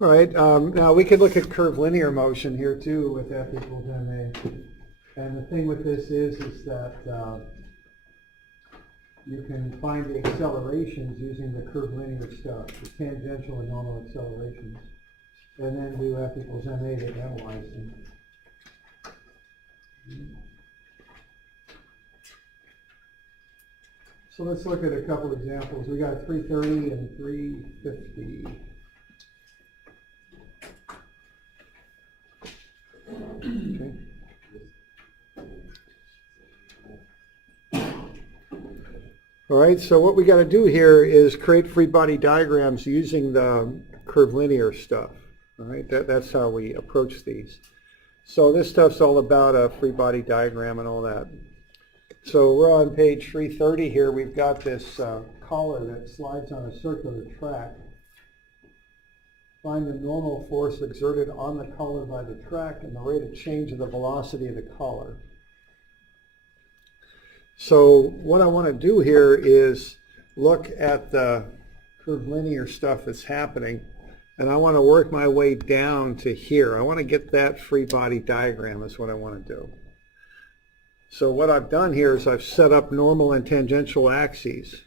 All right, now we could look at curvilinear motion here too with F equals ma. And the thing with this is that you can find the accelerations using the curvilinear stuff, the tangential and normal accelerations, and then do F equals ma to analyze them. So let's look at a couple examples. We got 330 and 350. Okay. All right, so what we got to do here is create free body diagrams using the curvilinear stuff. All right, that's how we approach these. So this stuff's all about a free body diagram and all that. So we're on page 330 here. We've got this collar that slides on a circular track. Find the normal force exerted on the collar by the track and the rate of change of the velocity of the collar. So what I want to do here is look at the curvilinear stuff that's happening, and I want to work my way down to here. I want to get that free body diagram is what I want to do. So what I've done here is I've set up normal and tangential axes.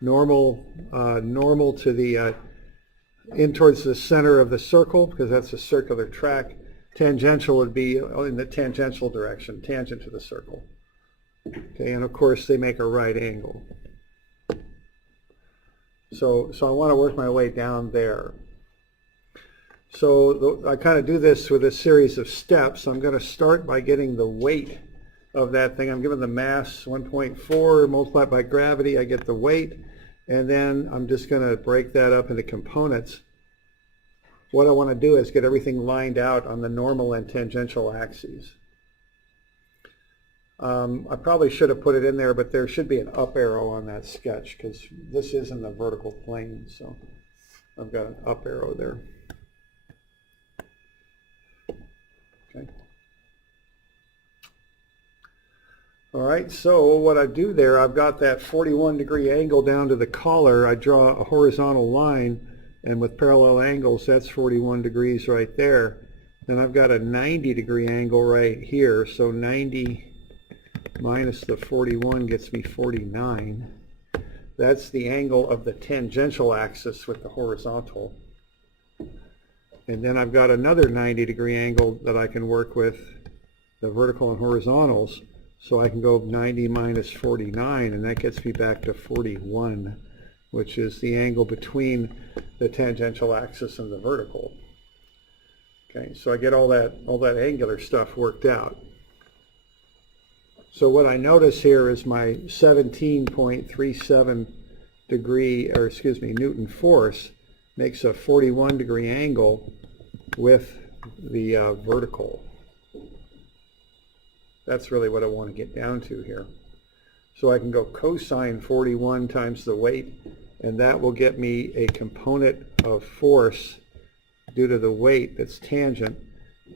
Normal to the in towards the center of the circle, because that's a circular track. Tangential would be in the tangential direction, tangent to the circle. Okay, and of course they make a right angle. So I want to work my way down there. So I kind of do this with a series of steps. I'm going to start by getting the weight of that thing. I'm given the mass 1.4 multiplied by gravity. I get the weight, and then I'm just going to break that up into components. What I want to do is get everything lined out on the normal and tangential axes. I probably should have put it in there, but there should be an up arrow on that sketch because this is in the vertical plane, so I've got an up arrow there. Okay. All right, so what I do there, I've got that 41-degree angle down to the collar. I draw a horizontal line, and with parallel angles, that's 41 degrees right there. Then I've got a 90-degree angle right here, so 90 minus the 41 gets me 49. That's the angle of the tangential axis with the horizontal. And then I've got another 90-degree angle that I can work with, the vertical and horizontals. So I can go 90 minus 49, and that gets me back to 41, which is the angle between the tangential axis and the vertical. Okay, so I get all that angular stuff worked out. So what I notice here is my 17.37 degree, or excuse me, Newton force makes a 41-degree angle with the vertical. That's really what I want to get down to here. So I can go cosine 41 times the weight, and that will get me a component of force due to the weight that's tangent,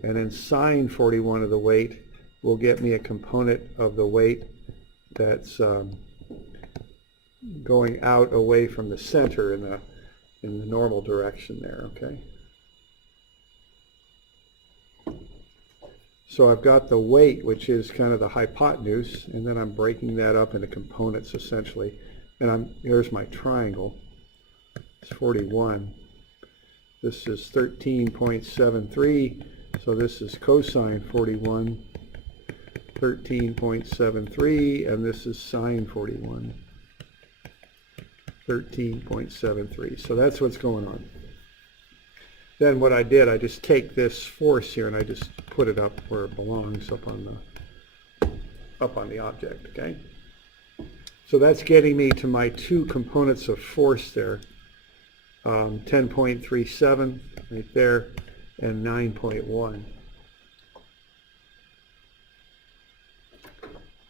and then sine 41 of the weight will get me a component of the weight that's going out away from the center in the normal direction there, okay? So I've got the weight, which is kind of the hypotenuse, and then I'm breaking that up into components essentially. And here's my triangle. It's 41. This is 13.73, so this is cosine 41. 13.73, and this is sine 41. 13.73. So that's what's going on. Then what I did, I just take this force here and I just put it up where it belongs, up on the object, okay? So that's getting me to my two components of force there, 10.37 right there, and 9.1.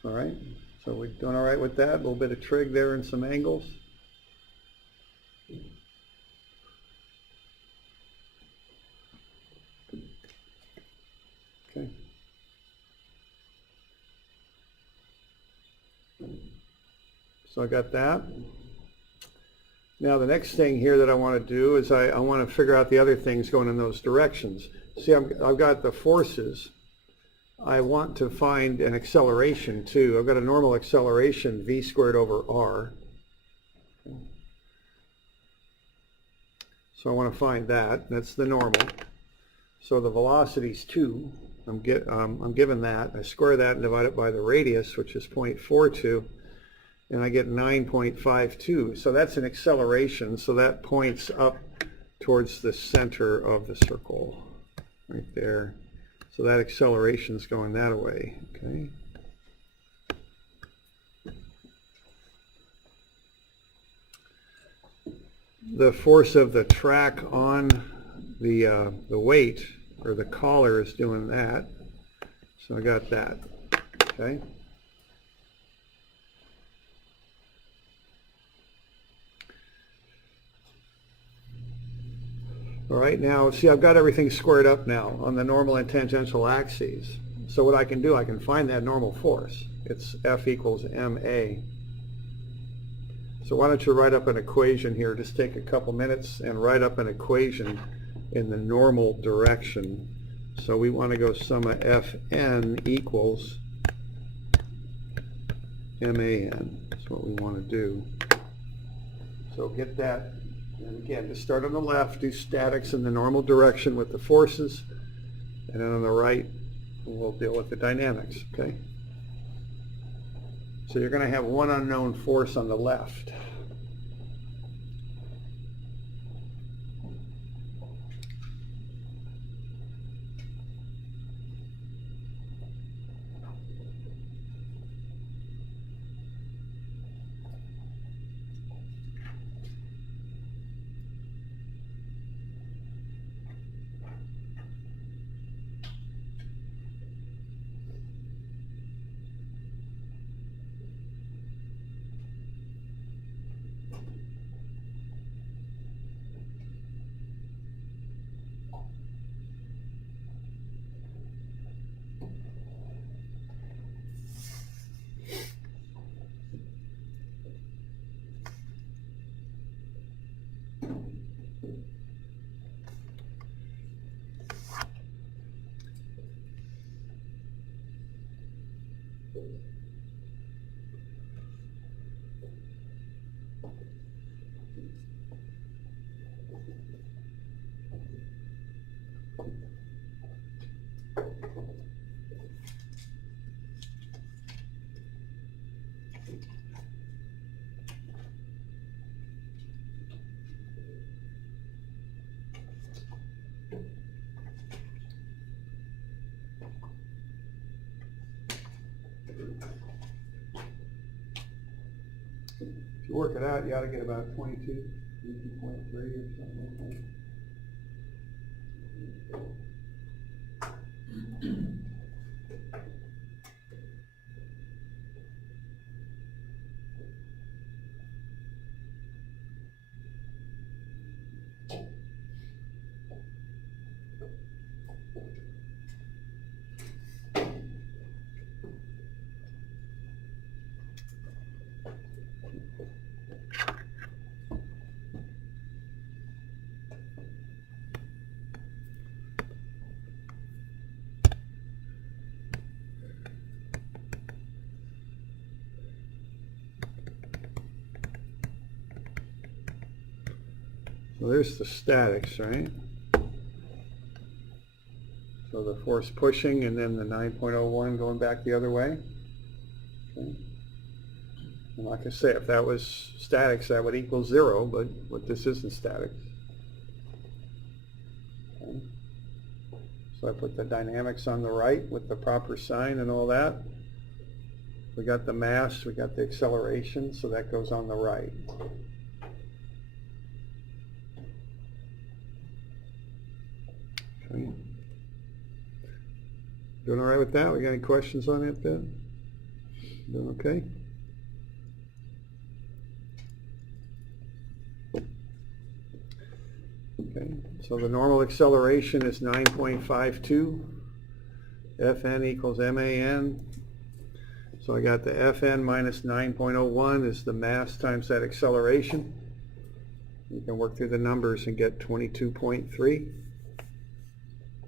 All right, so we're doing all right with that. A little bit of trig there and some angles. Okay. So I got that. Now the next thing here that I want to do is I want to figure out the other things going in those directions. See, I've got the forces. I want to find an acceleration too. I've got a normal acceleration v squared over r. So I want to find that. That's the normal. So the velocity's 2. I'm given that. I square that and divide it by the radius, which is 0.42, and I get 9.52. So that's an acceleration. So that points up towards the center of the circle, right there. So that acceleration is going that way. Okay. The force of the track on the weight, or the collar, is doing that. So I got that. Okay. All right, now see, I've got everything squared up now on the normal and tangential axes. So what I can do, I can find that normal force. It's F equals ma. So why don't you write up an equation here? Just take a couple minutes and write up an equation in the normal direction. So we want to go summa Fn equals man. That's what we want to do. So get that. And again, just start on the left, do statics in the normal direction with the forces, and then on the right, we'll deal with the dynamics, okay? So you're going to have one unknown force on the left. If you work it out, you ought to get about 22, 22.3 or something like that. So there's the statics, right? So the force pushing and then the 9.01 going back the other way. Okay. And like I say, if that was statics, that would equal 0, but this isn't statics. Okay. So I put the dynamics on the right with the proper sign and all that. We got the mass, we got the acceleration, so that goes on the right. Okay. Doing all right with that? We got any questions on it then? Doing okay? Okay, so the normal acceleration is 9.52. Fn equals man. So I got the Fn minus 9.01 is the mass times that acceleration. You can work through the numbers and get 22.3.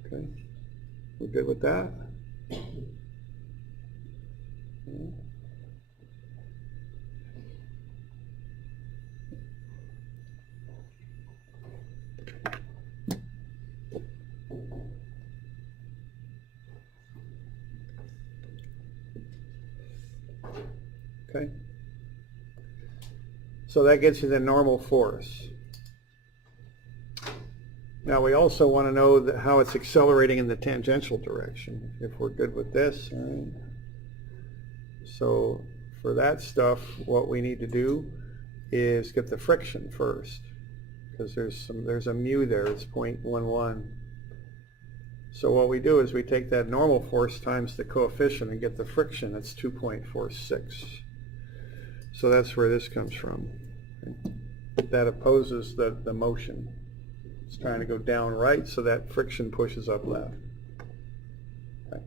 Okay, we're good with that? Okay. So that gets you the normal force. Now we also want to know that how it's accelerating in the tangential direction, if we're good with this. All right. So for that stuff, what we need to do is get the friction first, because there's a mu there, it's 0.11. So what we do is we take that normal force times the coefficient and get the friction, that's 2.46. So that's where this comes from. That opposes the motion. It's trying to go down right, so that friction pushes up left. Okay.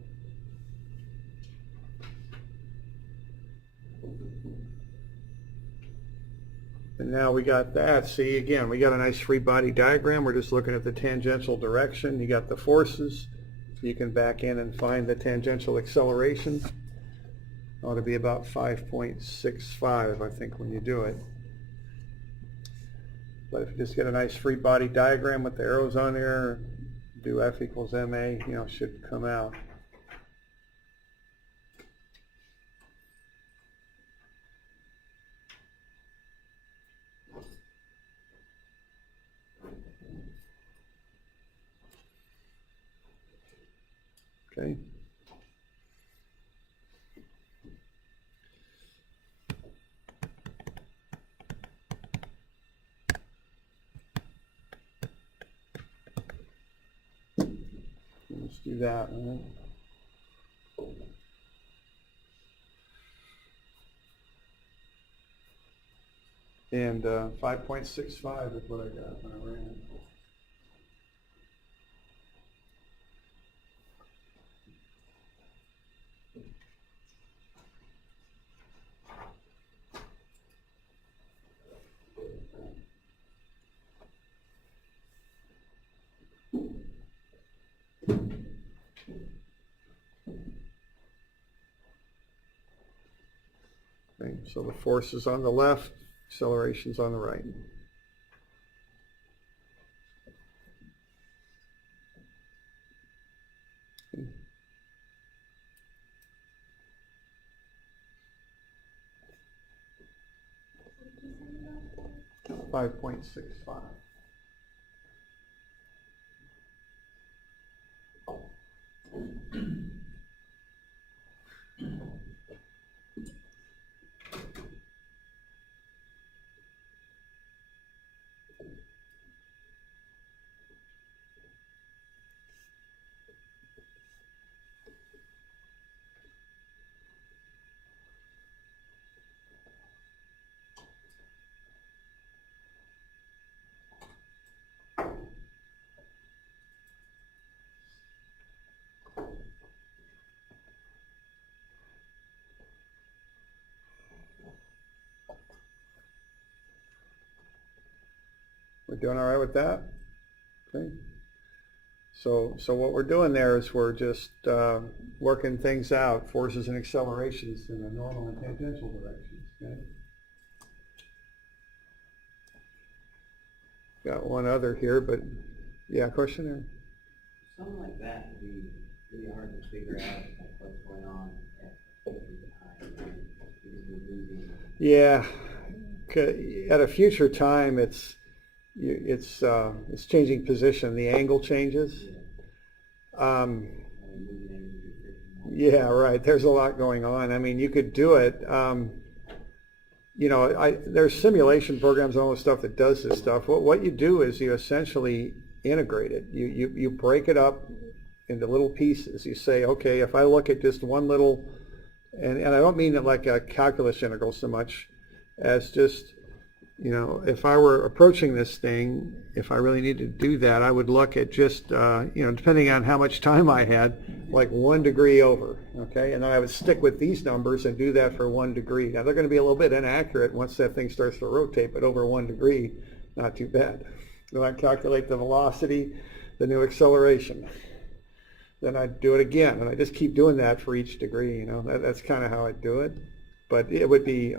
And now we got that. See, again, we got a nice free body diagram. We're just looking at the tangential direction. You got the forces. You can back in and find the tangential acceleration. Ought to be about 5.65, I think, when you do it. But if you just get a nice free body diagram with the arrows on there, do F equals ma, you know, should come out. Okay. Let's do that. Right? And 5.65 is what I got when I ran it. Okay, so the force is on the left, acceleration's on the right. Okay. 5.65. We're doing all right with that? Okay. So what we're doing there is we're just working things out, forces and accelerations in the normal and tangential directions. Okay. Got one other here, but yeah, question there? Something like that would be really hard to figure out like, what's going on at future time, right? Because we're losing. Yeah, at a future time, it's changing position. The angle changes. Yeah, right. There's a lot going on. I mean, you could do it. You know, there's simulation programs and all this stuff that does this stuff. What you do is you essentially integrate it. You break it up into little pieces. You say, okay, if I look at just one little, and I don't mean it like a calculus integral so much as just, you know, if I were approaching this thing, if I really needed to do that, I would look at just, you know, depending on how much time I had, like 1 degree over, okay? And then I would stick with these numbers and do that for 1 degree. Now, they're going to be a little bit inaccurate once that thing starts to rotate, but over 1 degree, Not too bad. Then I calculate the velocity, the new acceleration. Then I do it again, and I just keep doing that for each degree, you know. That's kind of how I do it. But it would be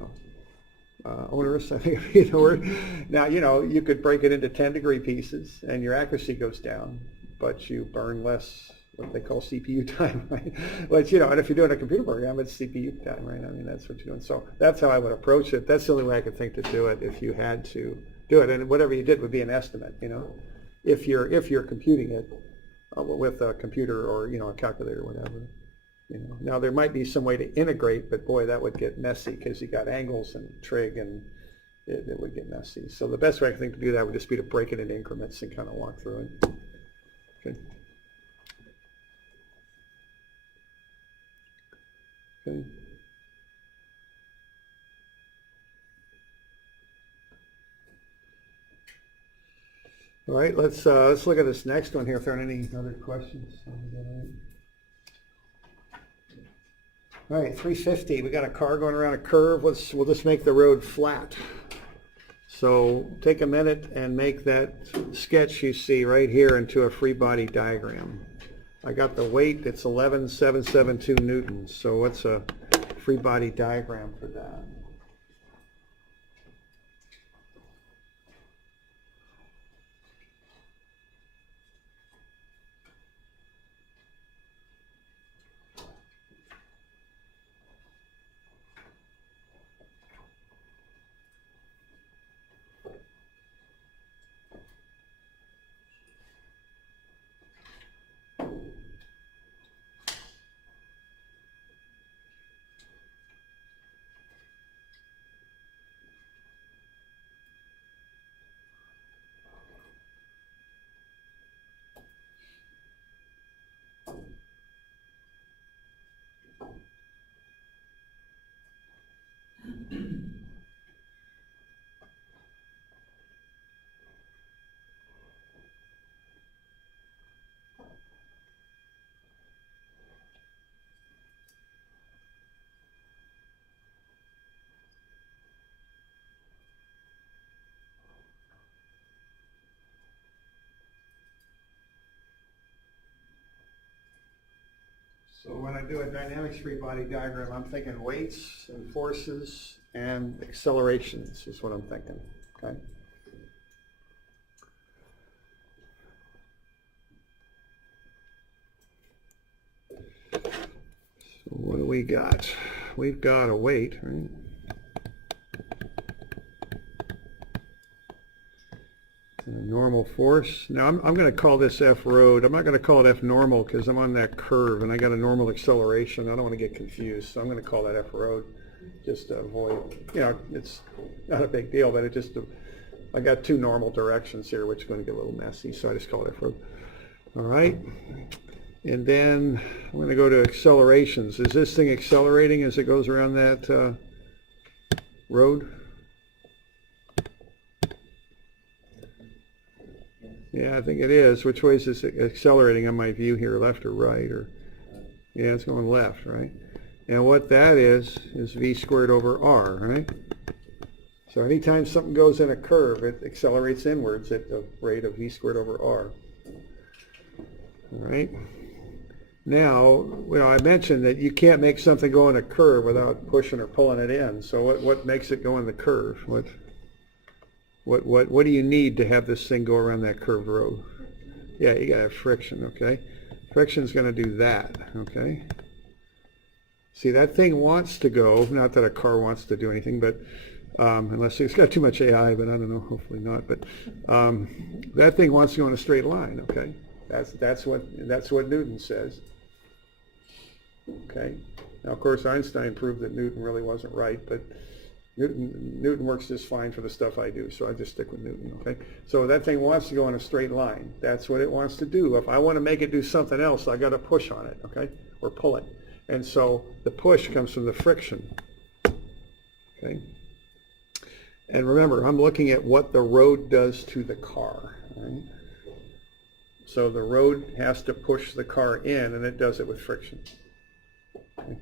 onerous, I think would be the word. Now, you know, you could break it into 10-degree pieces, and your accuracy goes down, but you burn less, what they call CPU time, right? But, you know, and if you're doing a computer program, it's CPU time, right? I mean, that's what you're doing. So that's how I would approach it. That's the only way I could think to do it if you had to do it. And whatever you did would be an estimate, you know, if you're computing it with a computer or, you know, a calculator or whatever. You know, now there might be some way to integrate, but boy, that would get messy because you got angles and trig, and it would get messy. So the best way I think to do that would just be to break it into increments and kind of walk through it. Okay. Okay. All right, let's look at this next one here. If there aren't any other questions. All right, 350. We got a car going around a curve. We'll just make the road flat. So take a minute and make that sketch you see right here into a free body diagram. I got the weight. It's 11,772 newtons. So what's a free body diagram for that? So when I do a dynamics free body diagram, I'm thinking weights and forces and accelerations is what I'm thinking, okay? So what do we got? We've got a weight, right? And a normal force. Now I'm going to call this F road. I'm not going to call it F normal because I'm on that curve and I got a normal acceleration. I don't want to get confused, so I'm going to call that F road just to avoid, you know, it's not a big deal, but it just, I got two normal directions here, which is going to get a little messy, so I just call it F road. All right. And then I'm going to go to accelerations. Is this thing accelerating as it goes around that road? Yeah, I think it is. Which way is this accelerating on my view here, left or right? Or yeah, it's going left, right? And what that is v squared over r, right? So anytime something goes in a curve, it accelerates inwards at the rate of v squared over r. All right. Now, you know, I mentioned that you can't make something go in a curve without pushing or pulling it in. So what makes it go in the curve? What do you need to have this thing go around that curved road? Yeah, you gotta have friction, okay? Friction's gonna do that, okay? See, that thing wants to go, not that a car wants to do anything, but unless it's got too much AI, but I don't know, hopefully not. But that thing wants to go in a straight line, okay? That's what Newton says. Okay. Now, of course, Einstein proved that Newton really wasn't right, but Newton works just fine for the stuff I do, so I just stick with Newton, okay? So that thing wants to go in a straight line. That's what it wants to do. If I want to make it do something else, I got to push on it, okay? Or pull it. And so the push comes from the friction, okay? And remember, I'm looking at what the road does to the car, right? So the road has to push the car in, and it does it with friction. Okay.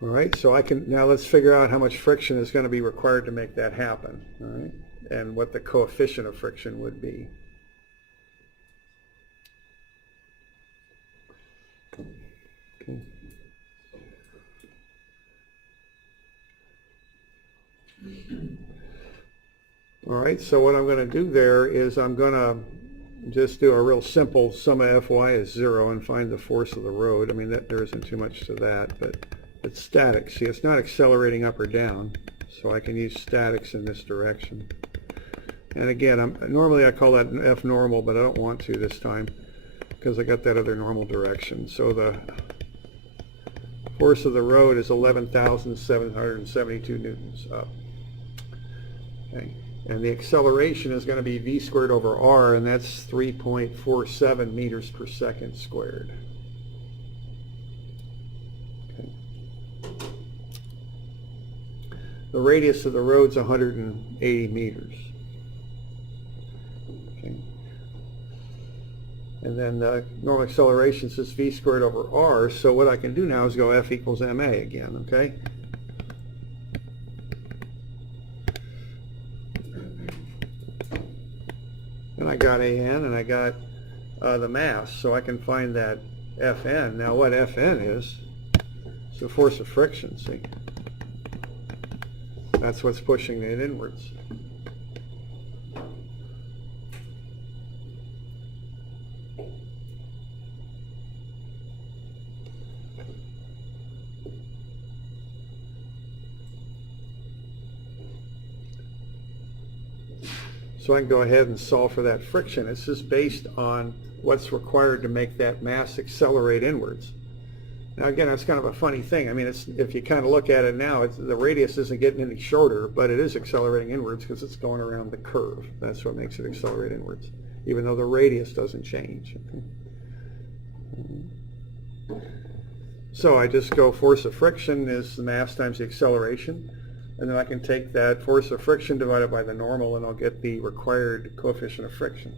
All right, so now let's figure out how much friction is going to be required to make that happen, all right, and what the coefficient of friction would be. Okay. All right, so what I'm going to do there is I'm going to just do a real simple sum of Fy is 0 and find the force of the road. I mean, there isn't too much to that, but it's static. See, it's not accelerating up or down, so I can use statics in this direction. And again, normally I call that an F normal, but I don't want to this time because I got that other normal direction. So the force of the road is 11,772 newtons up. Okay. And the acceleration is going to be v squared over r, and that's 3.47 meters per second squared. Okay. The radius of the road's 180 meters. Okay. And then the normal acceleration is v squared over r, so what I can do now is go F equals ma again, okay? And I got AN and I got the mass, so I can find that Fn. Now what Fn is the force of friction, see? That's what's pushing it inwards. So I can go ahead and solve for that friction. It's just based on what's required to make that mass accelerate inwards. Now again, that's kind of a funny thing. I mean, if you kind of look at it now, the radius isn't getting any shorter, but it is accelerating inwards because it's going around the curve. That's what makes it accelerate inwards, even though the radius doesn't change. So I just go force of friction is the mass times the acceleration. And then I can take that force of friction divided by the normal, and I'll get the required coefficient of friction.